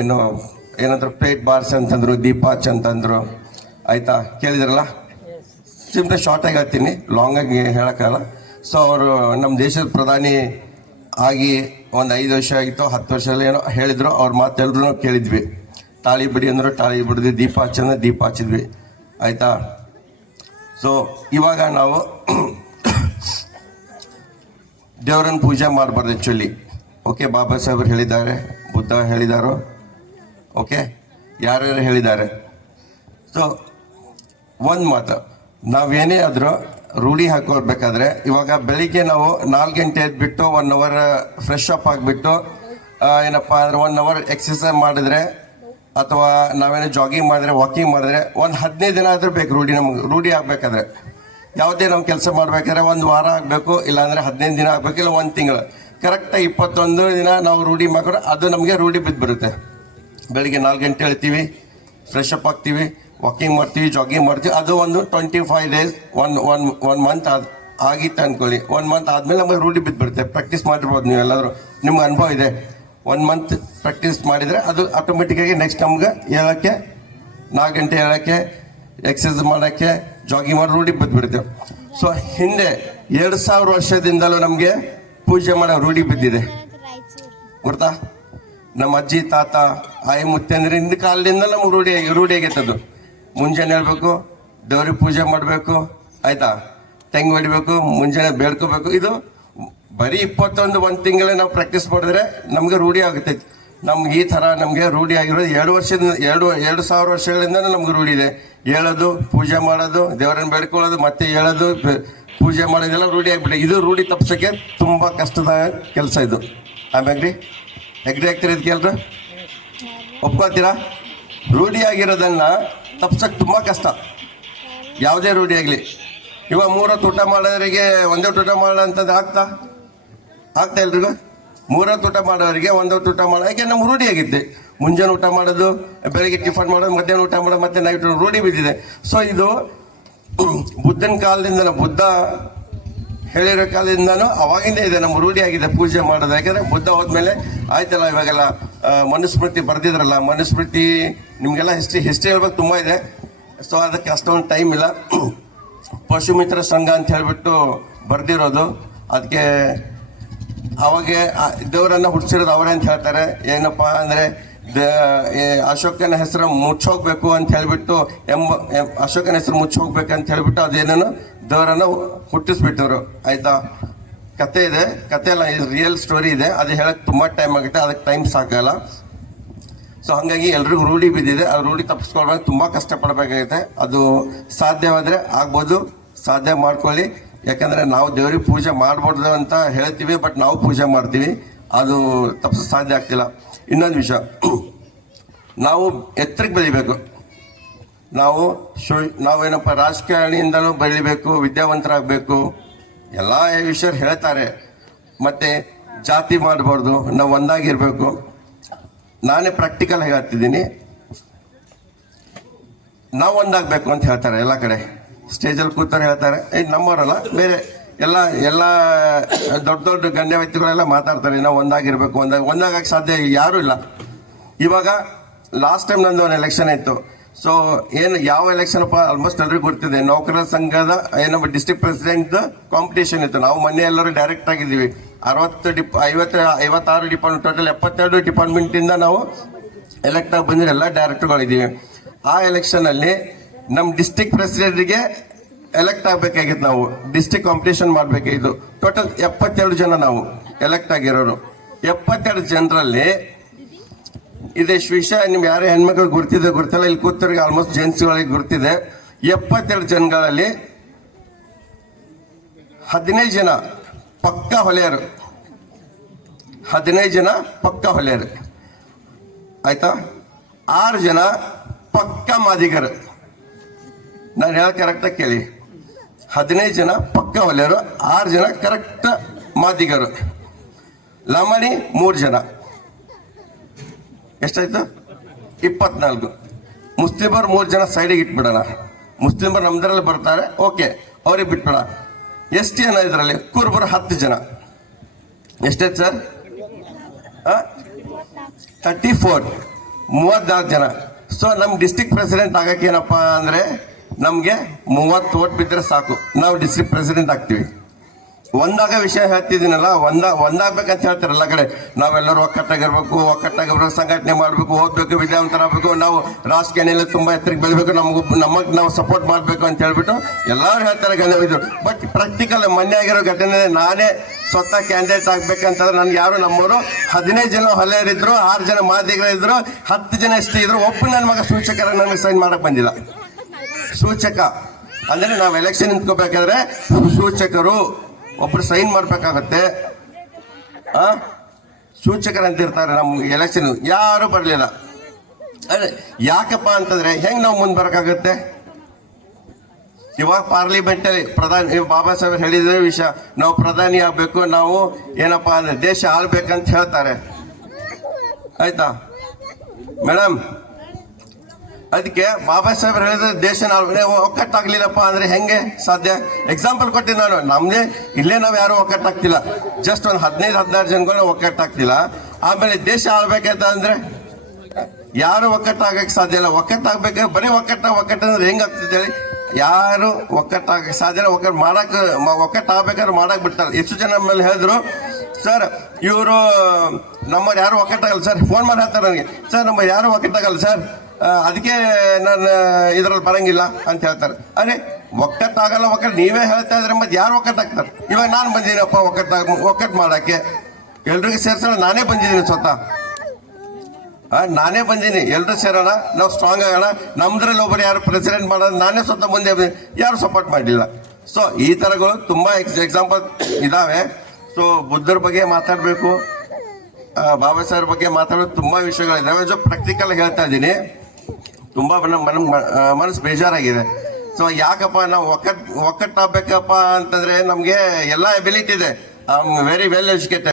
ಏನು ಏನಂದ್ರೆ plate bars ಅಂತಂದ್ರು, ದೀಪಾಚ್ ಅಂತಂದ್ರು. ಆಯ್ತಾ, ಕೇಳಿದ್ರಲ್ಲ. ಸಿಂಪ್ಲಿ ಶಾರ್ಟ್ ಆಗಿ ಹೇಳ್ತೀನಿ, ಲಾಂಗ್ ಆಗಿ ಹೇಳೋಕ್ಕಲ್ಲ. ಸೊ ಅವರು ನಮ್ಮ ದೇಶದ ಪ್ರಧಾನಿ ಆಗಿ ಒಂದು 5 ವರ್ಷ ಆಗಿತ್ತು, 10 ವರ್ಷದಲ್ಲಿ ಏನೋ ಹೇಳಿದ್ರು. ಅವ್ರ ಮಾತು ಎಲ್ರೂ ಕೇಳಿದ್ವಿ. ತಾಳಿ ಬಿಡಿ ಅಂದರು, ತಾಳಿ ಬಿಡಿದ್ವಿ. ದೀಪ ಹಚ್ಚಂದ್ರೆ ದೀಪ ಹಚ್ಚಿದ್ವಿ. ಆಯ್ತಾ. ಸೊ ಇವಾಗ ನಾವು ದೇವರನ್ನ ಪೂಜೆ ಮಾಡಬಾರ್ದು ಆ್ಯಕ್ಚುಲಿ. ಓಕೆ, ಬಾಬಾ ಸಾಹೇಬರು ಹೇಳಿದ್ದಾರೆ, ಬುದ್ಧ ಹೇಳಿದಾರೋ, ಓಕೆ, ಯಾರ್ಯಾರು ಹೇಳಿದ್ದಾರೆ. ಸೊ ಒಂದು ಮಾತು, ನಾವೇನೇ ಆದರೂ ರೂಢಿ ಹಾಕೊಳ್ಬೇಕಾದ್ರೆ, ಇವಾಗ ಬೆಳಿಗ್ಗೆ ನಾವು 4 ಗಂಟೆ ಎದ್ಬಿಟ್ಟು 1 ಅವರ್ ಫ್ರೆಶ್ ಅಪ್ ಆಗಿಬಿಟ್ಟು ಏನಪ್ಪ ಅಂದರೆ 1 ಅವರ್ ಎಕ್ಸಸೈಸ್ ಮಾಡಿದ್ರೆ, ಅಥವಾ ನಾವೇನೋ ಜಾಗಿಂಗ್ ಮಾಡಿದ್ರೆ, ವಾಕಿಂಗ್ ಮಾಡಿದ್ರೆ, ಒಂದು 15 ದಿನ ಆದರೂ ಬೇಕು ರೂಢಿ. ನಮ್ಗೆ ರೂಢಿ ಆಗಬೇಕಾದ್ರೆ ಯಾವುದೇ ನಾವು ಕೆಲಸ ಮಾಡಬೇಕಾದ್ರೆ 1 ವಾರ ಆಗಬೇಕು, ಇಲ್ಲಾಂದರೆ 15 ದಿನ ಆಗಬೇಕು, ಇಲ್ಲ 1 ತಿಂಗಳು. ಕರೆಕ್ಟಾಗಿ 21 ದಿನ ನಾವು ರೂಢಿ ಮಾಡಿದ್ರೆ ಅದು ನಮಗೆ ರೂಢಿ ಬಿದ್ದುಬಿಡುತ್ತೆ. ಬೆಳಿಗ್ಗೆ 4 ಗಂಟೆ ಹೇಳ್ತೀವಿ, ಫ್ರೆಶ್ ಅಪ್ ಆಗ್ತೀವಿ, ವಾಕಿಂಗ್ ಮಾಡ್ತೀವಿ, ಜಾಗಿಂಗ್ ಮಾಡ್ತೀವಿ. ಅದು ಒಂದು 25 ಡೇಸ್, ಒನ್ ಮಂತ್ ಆಗಿತ್ತು ಅಂದ್ಕೊಳ್ಳಿ. 1 ಮಂತ್ ಆದಮೇಲೆ ನಮಗೆ ರೂಢಿ ಬಿದ್ದುಬಿಡುತ್ತೆ. ಪ್ರಾಕ್ಟೀಸ್ ಮಾಡಿರ್ಬೋದು ನೀವು ಎಲ್ಲಾದರೂ, ನಿಮ್ಗೆ ಅನುಭವ ಇದೆ. 1 ಮಂತ್ ಪ್ರಾಕ್ಟೀಸ್ ಮಾಡಿದರೆ ಅದು ಆಟೋಮೆಟಿಕ್ಕಾಗಿ ನೆಕ್ಸ್ಟ್ ನಮ್ಗೆ ಹೇಳೋಕ್ಕೆ, 4 ಗಂಟೆ ಹೇಳೋಕ್ಕೆ, ಎಕ್ಸಸೈಸ್ ಮಾಡೋಕ್ಕೆ, ಜಾಗಿಂಗ್ ಮಾಡಿ ರೂಢಿ ಬಿದ್ದುಬಿಡುತ್ತೆ. ಸೊ ಹಿಂದೆ 2000 ವರ್ಷದಿಂದಲೂ ನಮಗೆ ಪೂಜೆ ಮಾಡೋ ರೂಢಿ ಬಿದ್ದಿದೆ, ಗೊತ್ತಾ? ನಮ್ಮ ಅಜ್ಜಿ ತಾತ ಆಯಿ ಮುತ್ತಂದ್ರೆ ಹಿಂದೆ ಕಾಲದಿಂದ ನಮ್ಗೆ ರೂಢಿ ಆಗೈತದು. ಮುಂಜಾನೆ ಹೇಳ್ಬೇಕು, ದೇವ್ರಿಗೆ ಪೂಜೆ ಮಾಡಬೇಕು, ಆಯ್ತಾ, ತೆಂಗು ಹೊಡಿಬೇಕು, ಮುಂಜಾನೆ ಬೇಡ್ಕೋಬೇಕು. ಇದು ಬರೀ 1 ತಿಂಗಳೇ ನಾವು ಪ್ರಾಕ್ಟೀಸ್ ಮಾಡಿದ್ರೆ ನಮ್ಗೆ ರೂಢಿ ಆಗುತ್ತೆ. ನಮ್ಗೆ ಈ ಥರ ನಮಗೆ ರೂಢಿ ಆಗಿರೋದು 2,000 ವರ್ಷಗಳಿಂದ ನಮ್ಗೆ ರೂಢಿ ಇದೆ. ಹೇಳೋದು, ಪೂಜೆ ಮಾಡೋದು, ದೇವರನ್ನು ಬೇಡ್ಕೊಳ್ಳೋದು, ಮತ್ತೆ ಹೇಳೋದು, ಪೂಜೆ ಮಾಡೋದೆಲ್ಲ ರೂಢಿ ಆಗಿಬಿಟ್ಟೆ. ಇದು ರೂಢಿ ತಪ್ಪಿಸೋಕ್ಕೆ ತುಂಬ ಕಷ್ಟದ ಕೆಲಸ ಇದು. ಆಮ್ಯಾಗ್ರಿ ಎಗ್ರಿ ಆಗ್ತೀರಿ ಇದಕ್ಕೆ ಎಲ್ರು ಒಪ್ಕೋತೀರಾ? ರೂಢಿ ಆಗಿರೋದನ್ನ ತಪ್ಸಕ್ಕೆ ತುಂಬ ಕಷ್ಟ, ಯಾವುದೇ ರೂಢಿ ಆಗಲಿ. ಇವಾಗ 3 ಹೊತ್ತು ಊಟ ಮಾಡೋರಿಗೆ 1 ಹೊತ್ತು ಊಟ ಮಾಡೋಣ ಅಂತಂದ್ರೆ ಆಗ್ತಾ ಎಲ್ರಿಗೂ? 3 ಹೊತ್ತು ಊಟ ಮಾಡೋರಿಗೆ 1 ಹೊತ್ತು ಊಟ ಮಾಡೋ, ಯಾಕೆ ನಮ್ಗೆ ರೂಢಿ ಆಗಿದ್ದೆ. ಮುಂಜಾನೆ ಊಟ ಮಾಡೋದು, ಬೆಳಗ್ಗೆ ಟಿಫನ್ ಮಾಡೋದು, ಮಧ್ಯಾಹ್ನ ಊಟ ಮಾಡೋದು, ಮತ್ತೆ ನೈಟ್ ರೂಢಿ ಬಿದ್ದಿದೆ. ಸೊ ಇದು ಬುದ್ಧನ ಕಾಲದಿಂದ, ಬುದ್ಧ ಹೇಳಿರೋ ಕಾಲದಿಂದನೂ ಅವಾಗಿಂದ ಇದೆ, ನಮ್ಮ ರೂಢಿ ಆಗಿದೆ ಪೂಜೆ ಮಾಡೋದು. ಯಾಕಂದರೆ ಬುದ್ಧ ಹೋದ್ಮೇಲೆ ಆಯ್ತಲ್ಲ, ಇವಾಗೆಲ್ಲ ಮನುಸ್ಮೃತಿ ಬರೆದಿದ್ರಲ್ಲ. ಮನುಸ್ಮೃತಿ ನಿಮಗೆಲ್ಲ ಹಿಸ್ಟ್ರಿ ಹೇಳ್ಬೇಕು ತುಂಬ ಇದೆ. ಸೊ ಅದಕ್ಕೆ ಅಷ್ಟೊಂದು ಟೈಮ್ ಇಲ್ಲ. ಪಶುಮಿತ್ರ ಸಂಘ ಅಂತ ಹೇಳಿಬಿಟ್ಟು ಬರೆದಿರೋದು. ಅದಕ್ಕೆ ಅವಾಗ ದೇವರನ್ನು ಹುಟ್ಟಿಸಿರೋದು ಅವರೇ ಅಂತ ಹೇಳ್ತಾರೆ. ಏನಪ್ಪ ಅಂದರೆ ಅಶೋಕನ ಹೆಸರು ಮುಚ್ಚೋಗ್ಬೇಕು ಅಂತ ಹೇಳಿಬಿಟ್ಟು, ಅಶೋಕನ ಹೆಸರು ಮುಚ್ಚೋಗ್ಬೇಕಂತ ಹೇಳಿಬಿಟ್ಟು ಅದೇನೇನು ದೇವರನ್ನು ಹುಟ್ಟಿಸ್ಬಿಟ್ಟವರು. ಆಯ್ತಾ, ಕತೆ ಇದೆ, ಕತೆ ಎಲ್ಲ ರಿಯಲ್ ಸ್ಟೋರಿ ಇದೆ. ಅದು ಹೇಳಕ್ಕೆ ತುಂಬ ಟೈಮ್ ಆಗುತ್ತೆ, ಅದಕ್ಕೆ ಟೈಮ್ ಸಾಕಲ್ಲ. ಸೊ ಹಾಗಾಗಿ ಎಲ್ರಿಗೂ ರೂಢಿ ಬಿದ್ದಿದೆ. ಆ ರೂಢಿ ತಪ್ಪಿಸ್ಕೊಳ್ಬೇಕು, ತುಂಬ ಕಷ್ಟಪಡಬೇಕಾಗುತ್ತೆ. ಅದು ಸಾಧ್ಯವಾದರೆ ಆಗ್ಬೋದು, ಸಾಧ್ಯ ಮಾಡ್ಕೊಳ್ಳಿ. ಯಾಕಂದರೆ ನಾವು ದೇವ್ರಿಗೆ ಪೂಜೆ ಮಾಡ್ಬಾರ್ದು ಅಂತ ಹೇಳ್ತೀವಿ, ಬಟ್ ನಾವು ಪೂಜೆ ಮಾಡ್ತೀವಿ, ಅದು ತಪ್ಪಿಸೋ ಸಾಧ್ಯ ಆಗ್ತಿಲ್ಲ. ಇನ್ನೊಂದು ವಿಷಯ, ನಾವು ಎತ್ತರಕ್ಕೆ ಬೆಳಿಬೇಕು. ನಾವೇನಪ್ಪ ರಾಜಕಾರಣಿಯಿಂದಲೂ ಬೆಳಿಬೇಕು, ವಿದ್ಯಾವಂತರಾಗಬೇಕು, ಎಲ್ಲ ವಿಷಯ ಹೇಳ್ತಾರೆ. ಮತ್ತು ಜಾತಿ ಮಾಡಬಾರ್ದು, ನಾವು ಒಂದಾಗಿರ್ಬೇಕು. ನಾನೇ ಪ್ರಾಕ್ಟಿಕಲ್ ಆಗಿ ಹೇಳ್ತಿದ್ದೀನಿ. ನಾವು ಒಂದಾಗಬೇಕು ಅಂತ ಹೇಳ್ತಾರೆ ಎಲ್ಲ ಕಡೆ, ಸ್ಟೇಜಲ್ಲಿ ಕೂತಾರೆ ಹೇಳ್ತಾರೆ. ನಮ್ಮವರಲ್ಲ, ಬೇರೆ ಎಲ್ಲ ದೊಡ್ಡ ಗಣ್ಯ ವ್ಯಕ್ತಿಗಳೆಲ್ಲ ಮಾತಾಡ್ತಾರೆ, ನಾವು ಒಂದಾಗಿರ್ಬೇಕು, ಒಂದಾಗಕ್ಕೆ ಸಾಧ್ಯ ಯಾರೂ ಇಲ್ಲ. ಇವಾಗ ಲಾಸ್ಟ್ ಟೈಮ್ ನಂದು ಒಂದು ಎಲೆಕ್ಷನ್ ಇತ್ತು. ಸೊ ಯಾವ ಎಲೆಕ್ಷನ್ ಆಲ್ಮೋಸ್ಟ್ ಎಲ್ರಿಗೂ ಗೊತ್ತಿದೆ. ನೌಕರರ ಸಂಘದ ಏನಪ್ಪ ಡಿಸ್ಟ್ರಿಕ್ಟ್ ಪ್ರೆಸಿಡೆಂಟ್ ಕಾಂಪಿಟೇಷನ್ ಇತ್ತು. ನಾವು ಮೊನ್ನೆ ಎಲ್ಲರೂ ಡೈರೆಕ್ಟ್ ಆಗಿದ್ದೀವಿ. 56 ಡಿಪಾರ್ಟ್ಮೆಂಟ್, ಟೋಟಲ್ 72 ಡಿಪಾರ್ಟ್ಮೆಂಟಿಂದ ನಾವು ಎಲೆಕ್ಟ್ ಆಗಿ ಬಂದಿರೋ ಎಲ್ಲ ಡೈರೆಕ್ಟರ್ಗಳಿದ್ದೀವಿ. ಆ ಎಲೆಕ್ಷನಲ್ಲಿ ನಮ್ಮ ಡಿಸ್ಟ್ರಿಕ್ಟ್ ಪ್ರೆಸಿಡೆಂಟ್ಗೆ ಎಲೆಕ್ಟ್ ಆಗಬೇಕಾಗಿತ್ತು. ನಾವು ಡಿಸ್ಟ್ರಿಕ್ಟ್ ಕಾಂಪಿಟೇಷನ್ ಮಾಡಬೇಕಾಗಿತ್ತು. ಟೋಟಲ್ 72 ಜನ ನಾವು ಎಲೆಕ್ಟ್ ಆಗಿರೋರು. 72 ಜನರಲ್ಲಿ ಇದೇಶ್ ವಿಷಯ ನಿಮ್ಗೆ ಯಾರೇ ಹೆಣ್ಮಕ್ಳು ಗೊತ್ತಿಲ್ಲ, ಇಲ್ಲಿ ಕೂತವ್ರಿಗೆ ಆಲ್ಮೋಸ್ಟ್ ಜೆಂಟ್ಸ್ಗಳಿಗೆ ಗೊತ್ತಿದೆ. 72 ಜನಗಳಲ್ಲಿ 15 ಜನ ಪಕ್ಕ ಹೊಲೆಯರು, 15 ಜನ ಪಕ್ಕ ಹೊಲೆಯರು, ಆಯ್ತಾ. 6 ಜನ ಪಕ್ಕ ಮಾದಿಗರು. ನಾನು ಹೇಳ ಕರೆಕ್ಟಾಗಿ ಕೇಳಿ, 15 ಜನ ಪಕ್ಕ ಹೊಲೆಯರು, 6 ಜನ ಕರೆಕ್ಟ್ ಮಾದಿಗರು. ಲಮಣಿ 3 ಜನ, ಎಷ್ಟಾಯ್ತು? 24. ಮುಸ್ಲಿಮರು 3 ಜನ ಸೈಡಿಗೆ ಇಟ್ಬಿಡೋಣ. ಮುಸ್ಲಿಮರು ನಮ್ದ್ರಲ್ಲಿ ಬರ್ತಾರೆ, ಓಕೆ, ಅವ್ರಿಗೆ ಬಿಟ್ಬಿಡ. ಎಷ್ಟು ಜನ ಇದರಲ್ಲಿ? ಕುರುಬರು 10 ಜನ. ಎಷ್ಟಾಯ್ತು ಸರ್? 34. 34 ಜನ. ಸೊ ನಮ್ಮ ಡಿಸ್ಟ್ರಿಕ್ಟ್ ಪ್ರೆಸಿಡೆಂಟ್ ಆಗಕ್ಕೆ ಏನಪ್ಪಾ ಅಂದ್ರೆ ನಮ್ಗೆ 30 ಓಟ್ ಬಿದ್ದರೆ ಸಾಕು, ನಾವು ಡಿಸ್ಟ್ರಿಕ್ಟ್ ಪ್ರೆಸಿಡೆಂಟ್ ಆಗ್ತೀವಿ. ಒಂದಾಗ ವಿಷಯ ಹೇಳ್ತಿದ್ದೀನಲ್ಲ, ಒಂದಾಗ್ಬೇಕಂತ ಹೇಳ್ತಾರೆ ಎಲ್ಲ ಕಡೆ. ನಾವೆಲ್ಲರೂ ಒಕ್ಕಟ್ಟಾಗಿರ್ಬೇಕು, ಸಂಘಟನೆ ಮಾಡಬೇಕು, ಓದ್ಬೇಕು, ವಿದ್ಯಾವಂತರಾಗಬೇಕು, ನಾವು ರಾಜಕೀಯ ತುಂಬಾ ಎತ್ತರಕ್ಕೆ ಬೆಳಬೇಕು, ನಮಗ್ ನಾವು ಸಪೋರ್ಟ್ ಮಾಡಬೇಕು ಅಂತ ಹೇಳ್ಬಿಟ್ಟು ಎಲ್ಲರೂ ಹೇಳ್ತಾರೆ ಗಣ್ಯವಿದ್ರು. ಬಟ್ ಪ್ರಾಕ್ಟಿಕಲ್ ಮೊನ್ನೆ ಆಗಿರೋ ಘಟನೆ, ನಾನೇ ಸ್ವತಃ ಕ್ಯಾಂಡಿಡೇಟ್ ಆಗ್ಬೇಕಂತಂದ್ರೆ ನನ್ಗೆ ಯಾರು ನಮ್ಮವರು 15 ಜನ ಹೊಲೆಯರಿದ್ರು, 6 ಜನ ಮಾದಿಗಳಿದ್ರು, 10 ಜನ ಎಷ್ಟೇ ಇದ್ರು, ಒಬ್ಬ ನನ್ನ ಮಗ ಸೂಚಕರ ನನಗೆ ಸೈನ್ ಮಾಡಕ್ ಬಂದಿಲ್ಲ. ಸೂಚಕ ಅಂದ್ರೆ ನಾವು ಎಲೆಕ್ಷನ್ ನಿಂತ್ಕೋಬೇಕಾದ್ರೆ ಸೂಚಕರು ಒಬ್ರು ಸೈನ್ ಮಾಡ್ಬೇಕಾಗತ್ತೆ. ಸೂಚಕರಂತ ಇರ್ತಾರೆ ನಮ್ಮ ಎಲೆಕ್ಷನ್, ಯಾರು ಬರಲಿಲ್ಲ. ಯಾಕಪ್ಪ ಅಂತಂದ್ರೆ ಹೆಂಗ್ ನಾವು ಮುಂದೆ ಬರಕಾಗತ್ತೆ? ಇವಾಗ ಪಾರ್ಲಿಮೆಂಟ್ ಅಲ್ಲಿ ಪ್ರಧಾನಿ ಬಾಬಾ ಸಾಹೇಬ್ ಹೇಳಿದ ವಿಷಯ, ನಾವು ಪ್ರಧಾನಿ ಆಗ್ಬೇಕು, ನಾವು ಏನಪ್ಪಾ ಅಂದ್ರೆ ದೇಶ ಆಳ್ಬೇಕಂತ ಹೇಳ್ತಾರೆ. ಆಯ್ತಾ ಮೇಡಮ್? ಅದಕ್ಕೆ ಬಾಬಾ ಸಾಹೇಬ್ ಹೇಳಿದ್ರೆ ದೇಶ ಒಕ್ಕಟ್ಟಾಗ್ಲಿಲ್ಲಪ್ಪ ಅಂದ್ರೆ ಹೆಂಗೆ ಸಾಧ್ಯ? ಎಕ್ಸಾಂಪಲ್ ಕೊಟ್ಟಿದ್ದೆ ನಾನು. ನಮ್ದೇ ಇಲ್ಲೇ ನಾವು ಯಾರು ಒಕ್ಕಟ್ಟಾಗ್ತಿಲ್ಲ, ಜಸ್ಟ್ ಒಂದು 15-16 ಜನಗಳು ಒಕ್ಕಟ್ಟಾಗ್ತಿಲ್ಲ. ಆಮೇಲೆ ದೇಶ ಆಳ್ಬೇಕಂತ ಅಂದ್ರೆ ಯಾರು ಒಕ್ಕಟ್ಟಾಗಕ್ಕೆ ಸಾಧ್ಯ ಇಲ್ಲ. ಒಕ್ಕಟ್ಟಾಗ್ಬೇಕಾದ್ರೆ ಬರೀ ಒಕ್ಕಟ್ಟಂದ್ರೆ ಹೆಂಗಾಗ್ತಿದೆ ಹೇಳಿ? ಯಾರು ಒಕ್ಕಟ್ಟಾಗಕ್ಕೆ ಸಾಧ್ಯ ಇಲ್ಲ. ಒಕ್ಕಟ್ಟಾಗಬೇಕಾದ್ರೆ ಮಾಡಕ್ ಬಿಡ್ತಾರೆ. ಎಷ್ಟು ಜನ ಮೇಲೆ ಹೇಳಿದ್ರು, ಸರ್ ಇವರು ನಮ್ಮವ್ರು ಯಾರು ಒಕ್ಕಟ್ಟಾಗಲ್ಲ ಸರ್, ಫೋನ್ ಮಾಡಿ ಹೇಳ್ತಾರೆ ನನಗೆ, ಸರ್ ನಮ್ಮ ಯಾರು ಒಕ್ಕಟ್ಟಾಗಲ್ಲ ಸರ್, ಅದಕ್ಕೆ ನಾನು ಇದ್ರಲ್ಲಿ ಬರಂಗಿಲ್ಲ ಅಂತ ಹೇಳ್ತಾರೆ. ಅರೆ ಒಕ್ಕಟ್ಟಾಗಲ್ಲ, ನೀವೇ ಹೇಳ್ತಾ ಇದ್ರೆ ಮತ್ತೆ ಯಾರು ಒಕ್ಕಟ್ಟಾಗ್ತಾರೆ? ಇವಾಗ ನಾನು ಬಂದಿದ್ದೀನಪ್ಪ ಒಕ್ಕಟ್ಟು ಮಾಡಕ್ಕೆ, ಎಲ್ರಿಗೂ ಸೇರ್ಸೋಣ. ನಾನೇ ಬಂದಿದ್ದೀನಿ ಸ್ವತಃ, ನಾನೇ ಬಂದೀನಿ. ಎಲ್ರು ಸೇರೋಣ, ನಾವು ಸ್ಟ್ರಾಂಗ್ ಆಗೋಣ. ನಮ್ದ್ರಲ್ಲಿ ಒಬ್ಬರು ಯಾರು ಪ್ರೆಸಿಡೆಂಟ್ ಮಾಡೋದು ನಾನೇ ಸ್ವತಃ ಮುಂದೆ ಯಾರು ಸಪೋರ್ಟ್ ಮಾಡಲಿಲ್ಲ. ಸೊ ಈ ಥರಗಳು ತುಂಬಾ ಎಕ್ಸಾಂಪಲ್ ಇದಾವೆ. ಸೊ ಬುದ್ಧರ ಬಗ್ಗೆ ಮಾತಾಡಬೇಕು, ಬಾಬಾ ಸಾಹೇಬ್ ಬಗ್ಗೆ ಮಾತಾಡೋದು ತುಂಬಾ ವಿಷಯಗಳಿದ್ದಾವೆ. ಸೊ ಪ್ರಾಕ್ಟಿಕಲ್ ಹೇಳ್ತಾ ಇದ್ದೀನಿ, ತುಂಬಾ ಮನಸ್ಸು ಬೇಜಾರಾಗಿದೆ. ಸೊ ಯಾಕಪ್ಪ ನಾವು ಒಕ್ಕಟ್ಟಾಗಬೇಕಪ್ಪ ಅಂತಂದ್ರೆ ನಮ್ಗೆ ಎಲ್ಲಾ ಎಬಿಲಿಟಿ ಇದೆ, ವೆರಿ ವೆಲ್ ಎಜುಕೇಟೆಡ್.